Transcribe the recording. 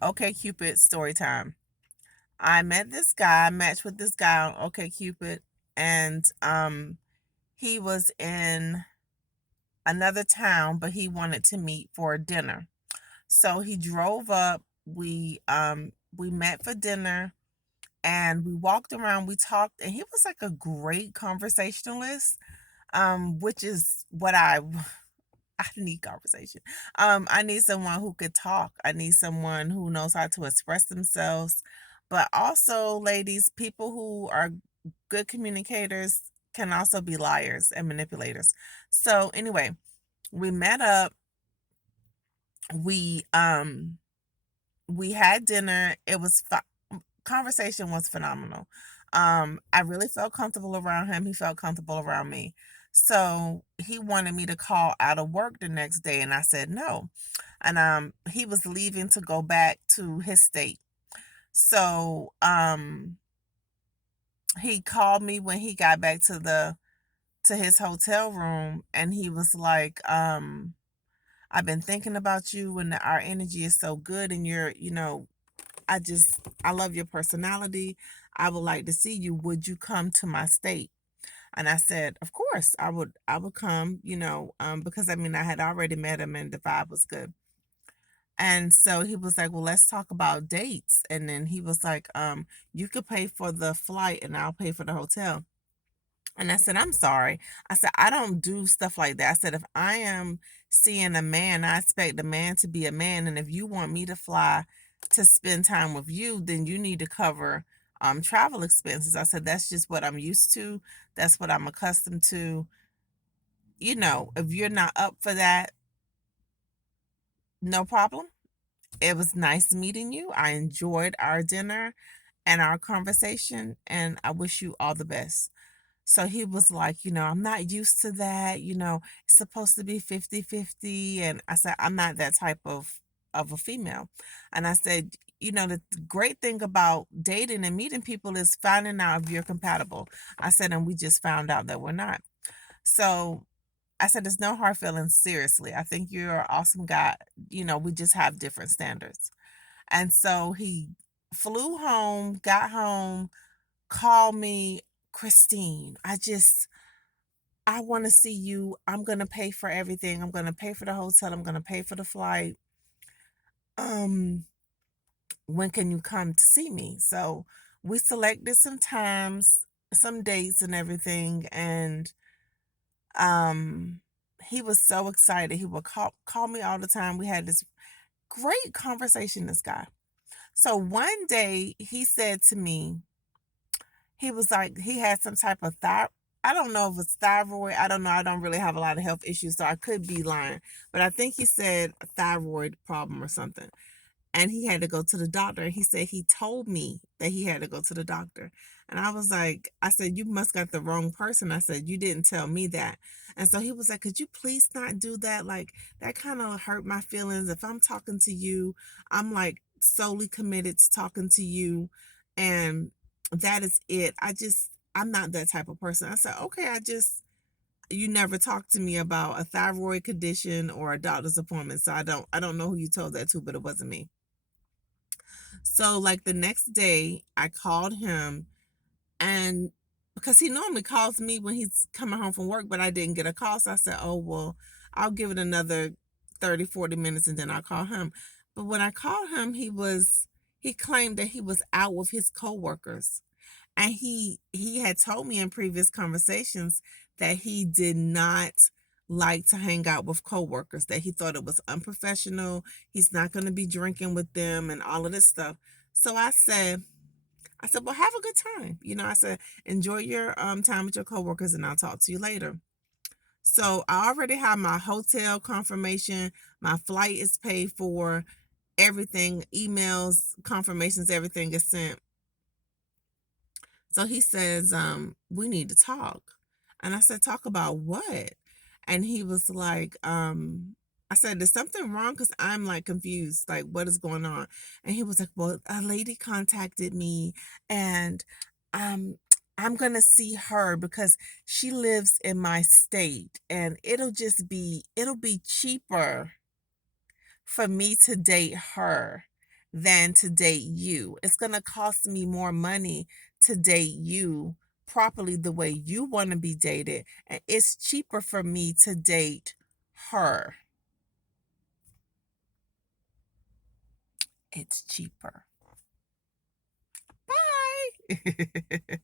Okay, Cupid story time. I met this guy, matched with this guy on Okay Cupid, and he was in another town, but he wanted to meet for dinner. So he drove up, we met for dinner and we walked around, we talked, and he was like a great conversationalist, which is what I need conversation. I need someone who could talk. I need someone who knows how to express themselves. But also, ladies, people who are good communicators can also be liars and manipulators. So anyway, we met up. We um we had dinner. Conversation was phenomenal. I really felt comfortable around him. He felt comfortable around me. So he wanted me to call out of work the next day, and I said no. And he was leaving to go back to his state. So he called me when he got back to his hotel room, and he was like, I've been thinking about you, and our energy is so good, and I love your personality. I would like to see you. Would you come to my state? And I said, of course, I would come, because I mean I had already met him and the vibe was good. And so he was like, well, let's talk about dates. And then he was like, you could pay for the flight and I'll pay for the hotel. And I said, I'm sorry. I said, I don't do stuff like that. I said, if I am seeing a man, I expect the man to be a man. And if you want me to fly to spend time with you, then you need to cover travel expenses. I said, that's just what I'm used to. That's what I'm accustomed to. If you're not up for that, no problem. It was nice meeting you. I enjoyed our dinner and our conversation, and I wish you all the best. So he was like, I'm not used to that, it's supposed to be 50-50. And I said, I'm not that type of a female. And I said, the great thing about dating and meeting people is finding out if you're compatible. I said, and we just found out that we're not. So I said, there's no hard feelings, seriously. I think you're an awesome guy. We just have different standards. And so he flew home, got home, called me, Christine. I want to see you. I'm going to pay for everything. I'm going to pay for the hotel. I'm going to pay for the flight. Um, when can you come to see me? So we selected some times, some dates and everything. And um, he was so excited. He would call me all the time. We had this great conversation, this guy. So one day he said to me, he was like, he had some type of I don't know if it's thyroid. I don't know. I don't really have a lot of health issues, so I could be lying. But I think he said a thyroid problem or something. And he had to go to the doctor. And he said he told me that he had to go to the doctor. And I was like, I said, you must got the wrong person. I said, you didn't tell me that. And so he was like, could you please not do that? Like, that kind of hurt my feelings. If I'm talking to you, I'm like solely committed to talking to you. And that is it. I'm not that type of person. I said, okay, you never talked to me about a thyroid condition or a doctor's appointment. So I don't know who you told that to, but it wasn't me. So, like, the next day, I called him, and because he normally calls me when he's coming home from work, but I didn't get a call. So I said, oh, well, I'll give it another 30, 40 minutes and then I'll call him. But when I called him, he claimed that he was out with his coworkers. And he had told me in previous conversations that he did not like to hang out with coworkers, that he thought it was unprofessional. He's not going to be drinking with them and all of this stuff. So I said, well, have a good time. I said, enjoy your time with your coworkers and I'll talk to you later. So I already have my hotel confirmation, my flight is paid for, everything, emails, confirmations, everything is sent. So he says, we need to talk. And I said, talk about what? And he was like, I said, is something wrong? Because I'm like confused, like what is going on? And he was like, well, a lady contacted me and um I'm gonna see her because she lives in my state and it'll be cheaper for me to date her than to date you. It's gonna cost me more money to date you properly the way you wanna be dated, and it's cheaper for me to date her. It's cheaper. Bye.